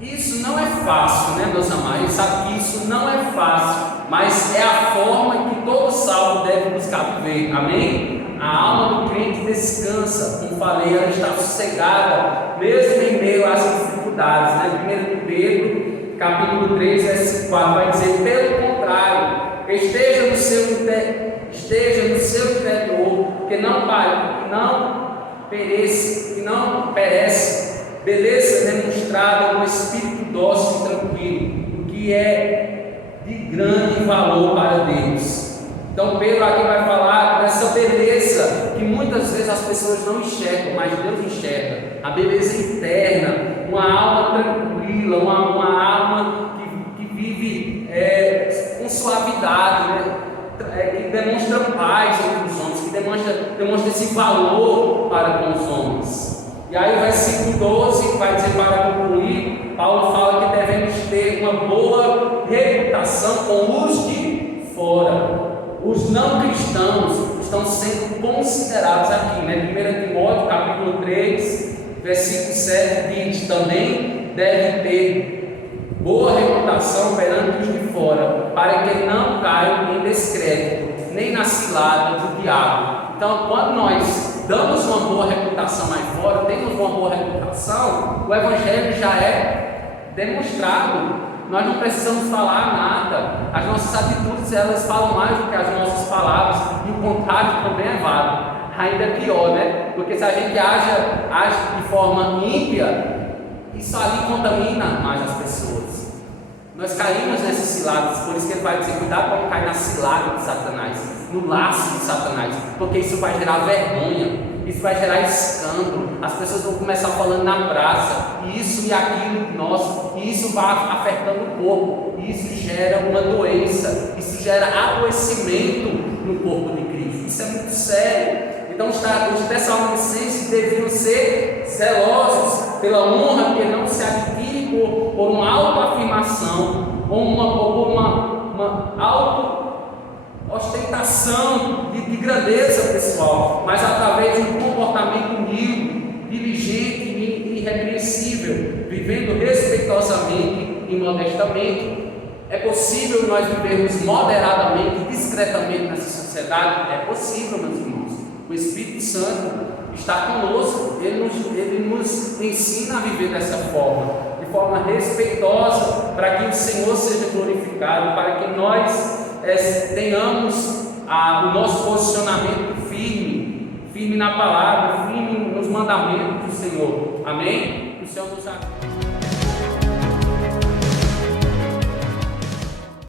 Isso não é fácil, né, meus amados? Ele sabe que isso não é fácil, mas é a forma que todo salvo deve buscar viver, amém? A alma do crente descansa, como falei, ela está sossegada, mesmo em meio às dificuldades, né? 1 Pedro, capítulo 3, versículo 4, vai dizer: pelo contrário, esteja no seu interior, que não perece, beleza demonstrada no espírito dócil e tranquilo, o que é de grande valor para Deus. Então Pedro aqui vai falar dessa beleza que muitas vezes as pessoas não enxergam, mas Deus enxerga. A beleza interna, uma alma tranquila, uma alma que vive com suavidade, né? Que demonstra paz entre os homens, que demonstra esse valor para com os homens. E aí o versículo 12 vai dizer, para concluir, Paulo fala que devemos ter uma boa reputação com os de fora. Os não cristãos estão sendo considerados aqui, né? 1 Timóteo capítulo 3, versículo 7 diz: também deve ter boa reputação perante os de fora, para que não caiam em descrédito, nem na cilada do diabo. Então, quando nós damos uma boa reputação aí fora, temos uma boa reputação, o Evangelho já é demonstrado. Nós não precisamos falar nada. As nossas atitudes, elas falam mais do que as nossas palavras, e o contrário também é válido. Ainda é pior, né? Porque se a gente age de forma ímpia, isso ali contamina mais as pessoas. Nós caímos nessas ciladas, por isso que ele vai dizer: cuidado para não cair na cilada de Satanás, no laço de Satanás, porque isso vai gerar vergonha, isso vai gerar escândalo, as pessoas vão começar falando na praça, isso e aquilo nosso, e isso vai afetando o corpo, e isso gera uma doença, isso gera adoecimento no corpo de Cristo. Isso é muito sério. Então os tessalonicenses deviam ser zelosos pela honra que não se adquire por uma autoafirmação ou uma auto-ostentação de grandeza pessoal, mas através de um comportamento humilde, diligente e irrepreensível, vivendo respeitosamente e modestamente. É possível nós vivermos moderadamente, discretamente nessa sociedade? É possível, meus irmãos. O Espírito Santo está conosco, ele nos ensina a viver dessa forma, de forma respeitosa, para que o Senhor seja glorificado, para que nós tenhamos o nosso posicionamento firme na palavra, firme nos mandamentos do Senhor. Amém? Que o Senhor nos ajude.